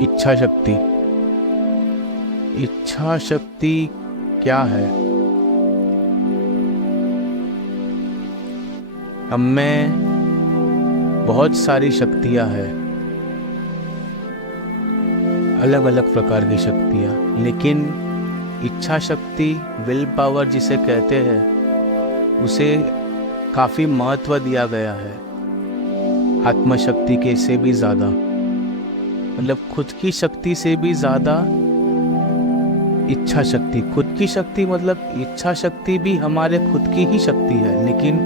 इच्छा शक्ति। इच्छा शक्ति क्या है? हम में बहुत सारी शक्तियां हैं, अलग अलग प्रकार की शक्तियां, लेकिन इच्छा शक्ति, विल पावर जिसे कहते हैं, उसे काफ़ी महत्व दिया गया है आत्मशक्ति के से भी ज़्यादा। मतलब खुद की शक्ति से भी ज़्यादा इच्छा शक्ति। खुद की शक्ति मतलब इच्छा शक्ति भी हमारे खुद की ही शक्ति है, लेकिन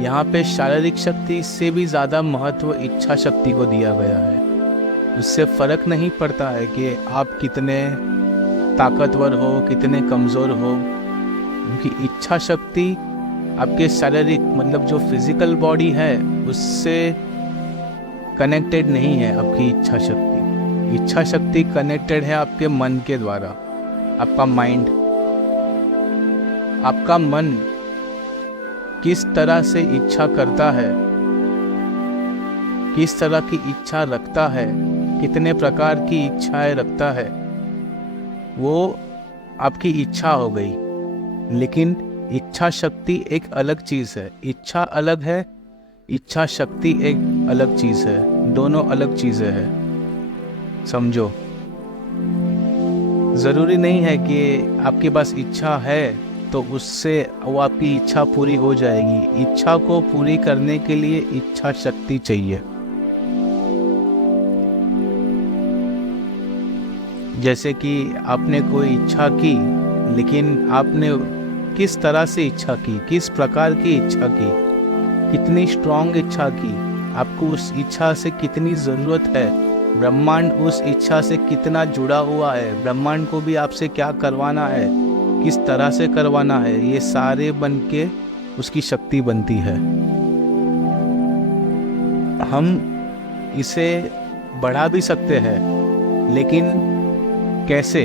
यहाँ पे शारीरिक शक्ति से भी ज़्यादा महत्व इच्छा शक्ति को दिया गया है। उससे फ़र्क नहीं पड़ता है कि आप कितने ताकतवर हो, कितने कमज़ोर हो, क्योंकि इच्छा शक्ति आपके शारीरिक मतलब जो फिजिकल बॉडी है उससे कनेक्टेड नहीं है। आपकी इच्छा शक्ति कनेक्टेड है आपके मन के द्वारा। आपका माइंड, आपका मन किस तरह से इच्छा करता है, किस तरह की इच्छा रखता है, कितने प्रकार की इच्छाएं रखता है, वो आपकी इच्छा हो गई। लेकिन इच्छा शक्ति एक अलग चीज़ है। इच्छा अलग है, इच्छा शक्ति एक अलग चीज़ है। दोनों अलग चीज़ें हैं, समझो। ज़रूरी नहीं है कि आपके पास इच्छा है तो उससे वो आपकी इच्छा पूरी हो जाएगी। इच्छा को पूरी करने के लिए इच्छा शक्ति चाहिए। जैसे कि आपने कोई इच्छा की, लेकिन आपने किस तरह से इच्छा की, किस प्रकार की इच्छा की, कितनी स्ट्रॉन्ग इच्छा की, आपको उस इच्छा से कितनी ज़रूरत है, ब्रह्मांड उस इच्छा से कितना जुड़ा हुआ है, ब्रह्मांड को भी आपसे क्या करवाना है, किस तरह से करवाना है, ये सारे बन के उसकी शक्ति बनती है। हम इसे बढ़ा भी सकते हैं, लेकिन कैसे?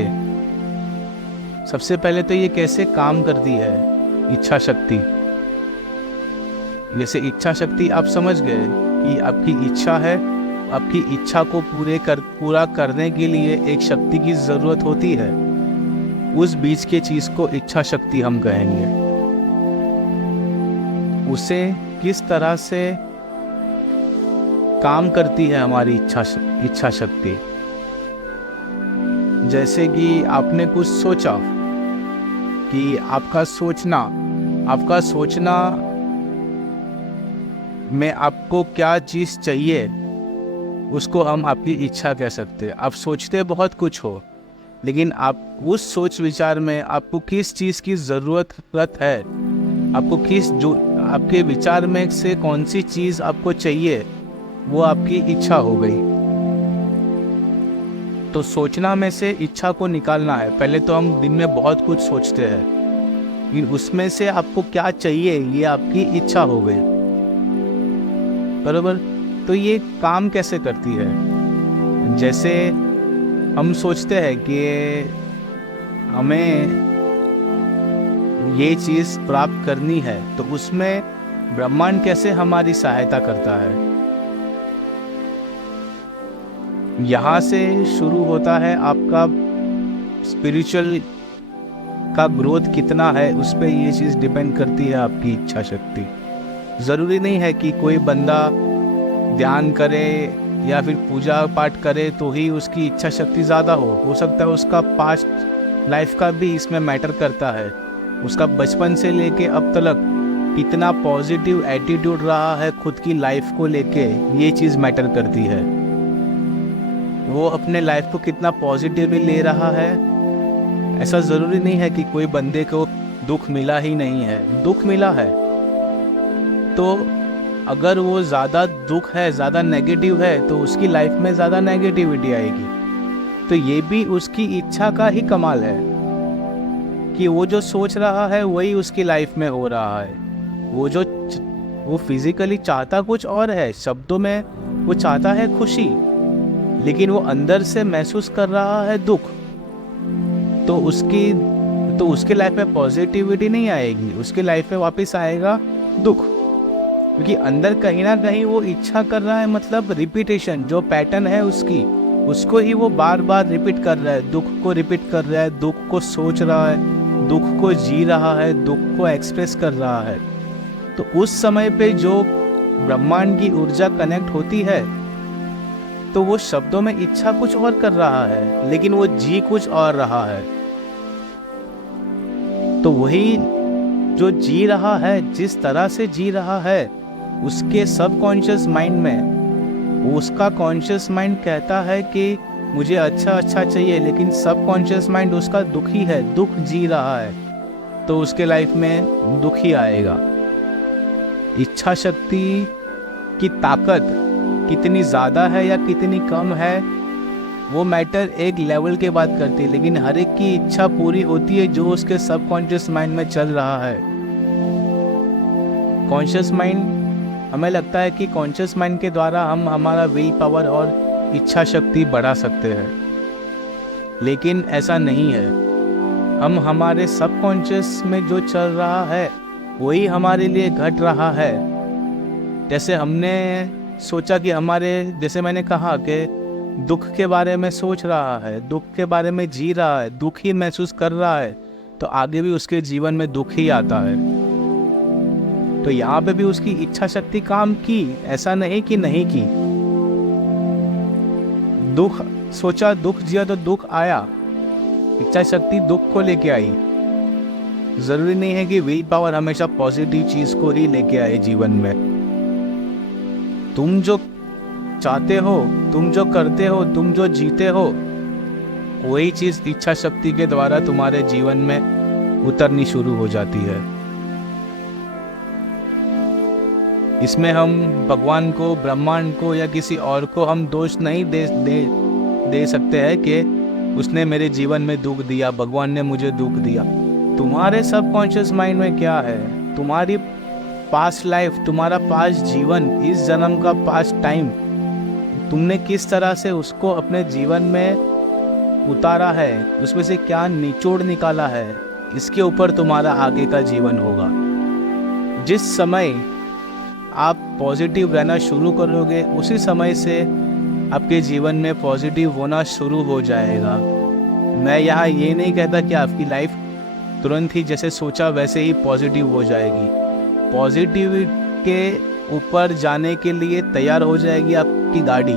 सबसे पहले तो ये कैसे काम करती है इच्छा शक्ति। जैसे इच्छा शक्ति आप समझ गए कि आपकी इच्छा है, आपकी इच्छा को पूरा करने के लिए एक शक्ति की ज़रूरत होती है। उस बीच के चीज़ को इच्छा शक्ति हम कहेंगे। उसे किस तरह से काम करती है हमारी इच्छा शक्ति। जैसे कि आपने कुछ सोचा कि आपका सोचना में आपको क्या चीज़ चाहिए, उसको हम आपकी इच्छा कह सकते हैं। आप सोचते बहुत कुछ हो, लेकिन आप उस सोच विचार में आपको किस चीज़ की ज़रूरत है, आपको आपके विचार में से कौन सी चीज़ आपको चाहिए, वो आपकी इच्छा हो गई। तो सोचना में से इच्छा को निकालना है। पहले तो हम दिन में बहुत कुछ सोचते हैं, लेकिन उसमें से आपको क्या चाहिए ये आपकी इच्छा हो गई, बरोबर। तो ये काम कैसे करती है? जैसे हम सोचते हैं कि हमें ये चीज़ प्राप्त करनी है, तो उसमें ब्रह्मांड कैसे हमारी सहायता करता है। यहाँ से शुरू होता है आपका स्पिरिचुअल का ग्रोथ कितना है, उस पर ये चीज़ डिपेंड करती है आपकी इच्छा शक्ति। ज़रूरी नहीं है कि कोई बंदा ध्यान करे या फिर पूजा पाठ करे तो ही उसकी इच्छा शक्ति ज़्यादा हो सकता है उसका पास्ट लाइफ का भी इसमें मैटर करता है। उसका बचपन से लेके अब तक कितना पॉजिटिव एटीट्यूड रहा है खुद की लाइफ को लेके, ये चीज़ मैटर करती है। वो अपने लाइफ को कितना पॉजिटिवली ले रहा है। ऐसा ज़रूरी नहीं है कि कोई बंदे को दुख मिला ही नहीं है, दुख मिला है। तो अगर वो ज़्यादा दुख है, ज़्यादा नेगेटिव है, तो उसकी लाइफ में ज़्यादा नेगेटिविटी आएगी। तो ये भी उसकी इच्छा का ही कमाल है कि वो जो सोच रहा है वही उसकी लाइफ में हो रहा है। वो फिजिकली चाहता कुछ और है, शब्दों में वो चाहता है खुशी, लेकिन वो अंदर से महसूस कर रहा है दुख। तो उसके लाइफ में पॉजिटिविटी नहीं आएगी, उसके लाइफ में वापस आएगा दुख, क्योंकि अंदर कहीं ना कहीं वो इच्छा कर रहा है। मतलब रिपीटेशन, जो पैटर्न है उसकी, उसको ही वो बार बार रिपीट कर रहा है, दुख को रिपीट कर रहा है, दुख को सोच रहा है, दुख को जी रहा है, दुख को एक्सप्रेस कर रहा है। तो उस समय पे जो ब्रह्मांड की ऊर्जा कनेक्ट होती है तो वो शब्दों में इच्छा कुछ और कर रहा है, लेकिन वो जी कुछ और रहा है। तो वही जो जी रहा है, जिस तरह से जी रहा है, उसके सबकॉन्शियस माइंड में उसका कॉन्शियस माइंड कहता है कि मुझे अच्छा अच्छा चाहिए, लेकिन सबकॉन्शियस माइंड उसका दुखी है, दुख जी रहा है, तो उसके लाइफ में दुख ही आएगा। इच्छा शक्ति की ताकत कितनी ज़्यादा है या कितनी कम है, वो मैटर एक लेवल के बाद करती है, लेकिन हर एक की इच्छा पूरी होती है जो उसके सबकॉन्शियस माइंड में चल रहा है। कॉन्शियस माइंड, हमें लगता है कि कॉन्शियस माइंड के द्वारा हम हमारा विल पावर और इच्छा शक्ति बढ़ा सकते हैं, लेकिन ऐसा नहीं है। हम हमारे सबकॉन्शियस में जो चल रहा है वही हमारे लिए घट रहा है। जैसे हमने सोचा कि जैसे मैंने कहा कि दुख के बारे में सोच रहा है, दुख के बारे में जी रहा है, दुख ही महसूस कर रहा है, तो आगे भी उसके जीवन में दुख ही आता है। तो यहाँ पे भी उसकी इच्छा शक्ति काम की, ऐसा नहीं कि नहीं की। दुख सोचा, दुख जिया तो दुख आया, इच्छा शक्ति दुख को लेके आई। जरूरी नहीं है कि विल पावर हमेशा पॉजिटिव चीज को ही लेके आए जीवन में। तुम जो चाहते हो, तुम जो करते हो, तुम जो जीते हो, वही चीज इच्छा शक्ति के द्वारा तुम्हारे जीवन में उतरनी शुरू हो जाती है। इसमें हम भगवान को, ब्रह्मांड को या किसी और को हम दोष नहीं दे सकते हैं कि उसने मेरे जीवन में दुख दिया, भगवान ने मुझे दुख दिया। तुम्हारे सबकॉन्शियस माइंड में क्या है, तुम्हारी पास्ट लाइफ, तुम्हारा पास्ट जीवन, इस जन्म का पास्ट टाइम, तुमने किस तरह से उसको अपने जीवन में उतारा है, उसमें से क्या निचोड़ निकाला है, इसके ऊपर तुम्हारा आगे का जीवन होगा। जिस समय आप पॉजिटिव रहना शुरू करोगे, उसी समय से आपके जीवन में पॉजिटिव होना शुरू हो जाएगा। मैं यहाँ ये नहीं कहता कि आपकी लाइफ तुरंत ही जैसे सोचा वैसे ही पॉजिटिव हो जाएगी। पॉजिटिव के ऊपर जाने के लिए तैयार हो जाएगी आपकी गाड़ी।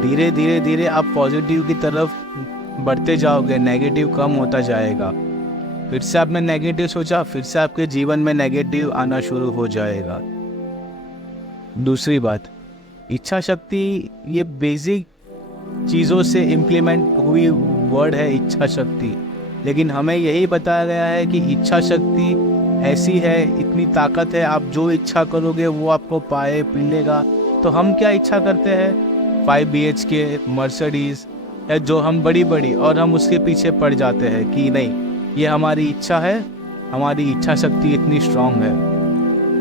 धीरे धीरे धीरे आप पॉजिटिव की तरफ बढ़ते जाओगे, नेगेटिव कम होता जाएगा। फिर से आपने नेगेटिव सोचा, फिर से आपके जीवन में नेगेटिव आना शुरू हो जाएगा। दूसरी बात, इच्छा शक्ति ये बेसिक चीज़ों से इम्प्लीमेंट हुई वर्ड है, इच्छा शक्ति। लेकिन हमें यही बताया गया है कि इच्छा शक्ति ऐसी है, इतनी ताकत है, आप जो इच्छा करोगे वो आपको पाए मिलेगा। तो हम क्या इच्छा करते हैं, 5 BHK मर्सिडीज़ या जो हम बड़ी और हम उसके पीछे पड़ जाते हैं कि नहीं ये हमारी इच्छा है, हमारी इच्छा शक्ति इतनी स्ट्रांग है।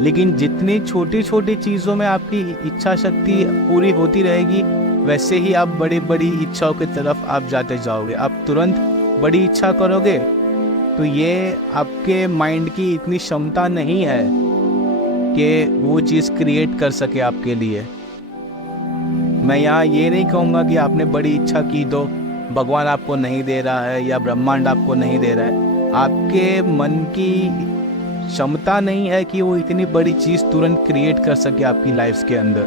लेकिन जितनी छोटी छोटी चीज़ों में आपकी इच्छा शक्ति पूरी होती रहेगी, वैसे ही आप बड़ी इच्छाओं की तरफ आप जाते जाओगे। आप तुरंत बड़ी इच्छा करोगे तो ये आपके माइंड की इतनी क्षमता नहीं है कि वो चीज़ क्रिएट कर सके आपके लिए। मैं यहाँ ये नहीं कहूँगा कि आपने बड़ी इच्छा की तो भगवान आपको नहीं दे रहा है या ब्रह्मांड आपको नहीं दे रहा है। आपके मन की क्षमता नहीं है कि वो इतनी बड़ी चीज़ तुरंत क्रिएट कर सके आपकी लाइफ के अंदर।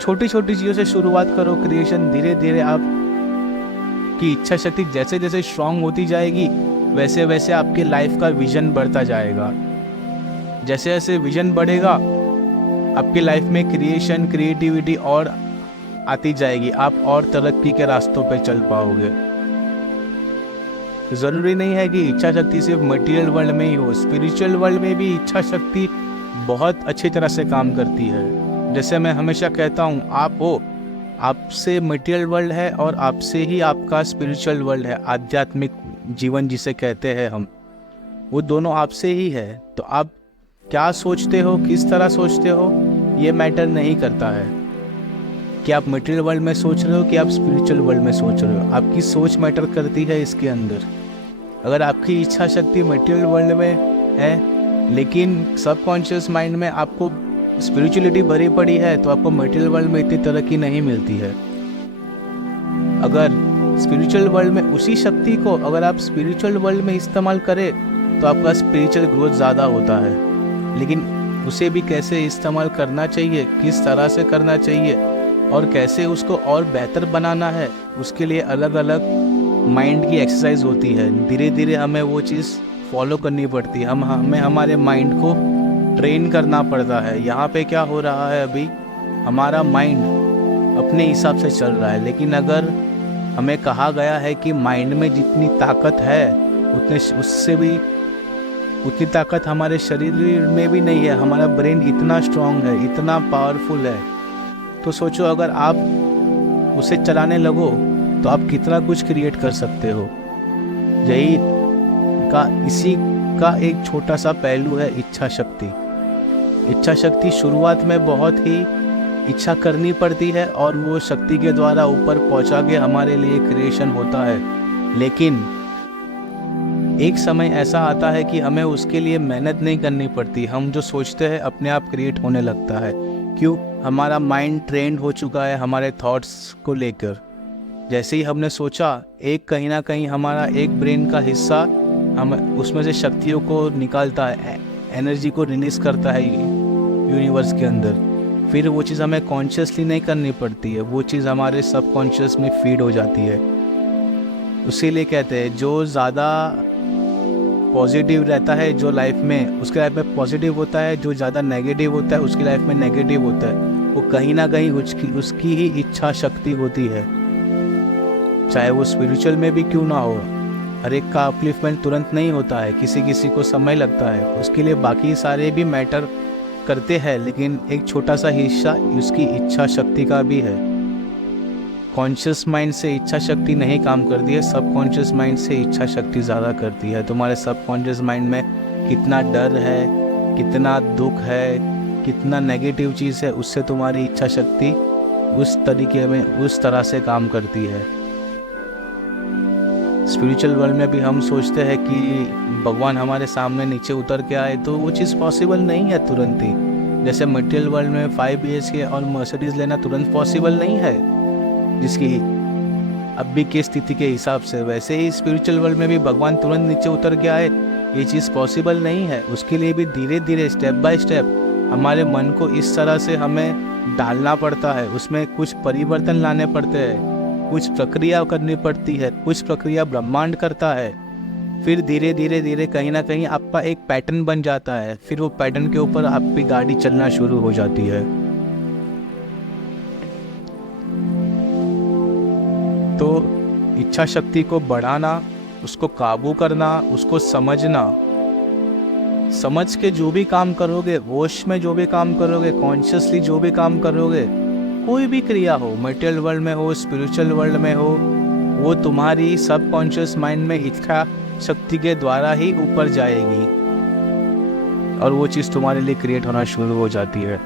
छोटी छोटी चीज़ों से शुरुआत करो क्रिएशन। धीरे धीरे आप की इच्छा शक्ति जैसे जैसे स्ट्रांग होती जाएगी, वैसे वैसे आपके लाइफ का विजन बढ़ता जाएगा। जैसे जैसे विजन बढ़ेगा, आपकी लाइफ में क्रिएशन, क्रिएटिविटी और आती जाएगी। आप और तरक्की के रास्तों पे चल पाओगे। ज़रूरी नहीं है कि इच्छा शक्ति सिर्फ मटेरियल वर्ल्ड में ही हो, स्पिरिचुअल वर्ल्ड में भी इच्छा शक्ति बहुत अच्छी तरह से काम करती है। जैसे मैं हमेशा कहता हूँ, आप हो, आपसे मटेरियल वर्ल्ड है और आपसे ही आपका स्पिरिचुअल वर्ल्ड है, आध्यात्मिक जीवन जिसे कहते हैं हम, वो दोनों आपसे ही है। तो आप क्या सोचते हो, किस तरह सोचते हो, ये मैटर नहीं करता है कि आप मटेरियल वर्ल्ड में सोच रहे हो कि आप स्पिरिचुअल वर्ल्ड में सोच रहे हो। आपकी सोच मैटर करती है इसके अंदर। अगर आपकी इच्छा शक्ति मटेरियल वर्ल्ड में है लेकिन सबकॉन्शियस माइंड में आपको स्पिरिचुअलिटी भरी पड़ी है, तो आपको मटेरियल वर्ल्ड में इतनी तरक्की नहीं मिलती है। अगर स्पिरिचुअल वर्ल्ड में उसी शक्ति को अगर आप स्पिरिचुअल वर्ल्ड में इस्तेमाल करें तो आपका स्पिरिचुअल ग्रोथ ज़्यादा होता है। लेकिन उसे भी कैसे इस्तेमाल करना चाहिए, किस तरह से करना चाहिए और कैसे उसको और बेहतर बनाना है, उसके लिए अलग अलग माइंड की एक्सरसाइज होती है। धीरे धीरे हमें वो चीज़ फॉलो करनी पड़ती है। हमें हमारे माइंड को ट्रेन करना पड़ता है। यहाँ पे क्या हो रहा है, अभी हमारा माइंड अपने हिसाब से चल रहा है, लेकिन अगर हमें कहा गया है कि माइंड में जितनी ताकत है उससे भी उतनी ताकत हमारे शरीर में भी नहीं है। हमारा ब्रेन इतना स्ट्रांग है, इतना पावरफुल है। तो सोचो अगर आप उसे चलाने लगो तो आप कितना कुछ क्रिएट कर सकते हो। इसी का एक छोटा सा पहलू है इच्छा शक्ति। इच्छा शक्ति शुरुआत में बहुत ही इच्छा करनी पड़ती है और वो शक्ति के द्वारा ऊपर पहुंचा के हमारे लिए क्रिएशन होता है। लेकिन एक समय ऐसा आता है कि हमें उसके लिए मेहनत नहीं करनी पड़ती। हम जो सोचते हैं अपने आप क्रिएट होने लगता है। क्यों? हमारा माइंड ट्रेंड हो चुका है हमारे थॉट्स को लेकर। जैसे ही हमने सोचा, कहीं ना कहीं हमारा एक ब्रेन का हिस्सा हम उसमें से शक्तियों को निकालता है, एनर्जी को रिलीज करता है यूनिवर्स के अंदर। फिर वो चीज़ हमें कॉन्शियसली नहीं करनी पड़ती है, वो चीज़ हमारे सबकॉन्शियस में फीड हो जाती है। उसी लिए कहते हैं जो ज़्यादा पॉजिटिव रहता है जो लाइफ में, उसके लाइफ में पॉजिटिव होता है। जो ज़्यादा नेगेटिव होता है उसकी लाइफ में नेगेटिव होता है। वो कहीं ना कहीं उसकी ही इच्छा शक्ति होती है, चाहे वो स्पिरिचुअल में भी क्यों ना हो। हर एक का अपलिफ्टमेंट तुरंत नहीं होता है, किसी किसी को समय लगता है। उसके लिए बाकी सारे भी मैटर करते हैं, लेकिन एक छोटा सा हिस्सा उसकी इच्छा शक्ति का भी है। कॉन्शियस माइंड से इच्छा शक्ति नहीं काम करती है, सबकॉन्शियस माइंड से इच्छा शक्ति ज़्यादा करती है। तुम्हारे सबकॉन्शियस माइंड में कितना डर है, कितना दुख है, कितना नेगेटिव चीज़ है, उससे तुम्हारी इच्छा शक्ति उस तरीके में उस तरह से काम करती है। स्पिरिचुअल वर्ल्ड में भी हम सोचते हैं कि भगवान हमारे सामने नीचे उतर के आए, तो वो चीज़ पॉसिबल नहीं है तुरंत ही। जैसे मटेरियल वर्ल्ड में 5 BHK और मर्सिडीज लेना तुरंत पॉसिबल नहीं है, जिसकी अभी की स्थिति के हिसाब से, वैसे ही स्पिरिचुअल वर्ल्ड में भी भगवान तुरंत नीचे उतर के आए, ये चीज़ पॉसिबल नहीं है। उसके लिए भी धीरे धीरे स्टेप बाय स्टेप हमारे मन को इस तरह से हमें डालना पड़ता है, उसमें कुछ परिवर्तन लाने पड़ते हैं, कुछ प्रक्रिया करनी पड़ती है, कुछ प्रक्रिया ब्रह्मांड करता है। फिर धीरे धीरे धीरे कहीं ना कहीं आपका एक पैटर्न बन जाता है। फिर वो पैटर्न के ऊपर आपकी गाड़ी चलना शुरू हो जाती है। तो इच्छा शक्ति को बढ़ाना, उसको काबू करना, उसको समझना, समझ के जो भी काम करोगे, होश में जो भी काम करोगे, कॉन्शियसली जो भी काम करोगे, कोई भी क्रिया हो, मटेरियल वर्ल्ड में हो, स्पिरिचुअल वर्ल्ड में हो, वो तुम्हारी सबकॉन्शियस माइंड में इच्छा शक्ति के द्वारा ही ऊपर जाएगी और वो चीज़ तुम्हारे लिए क्रिएट होना शुरू हो जाती है।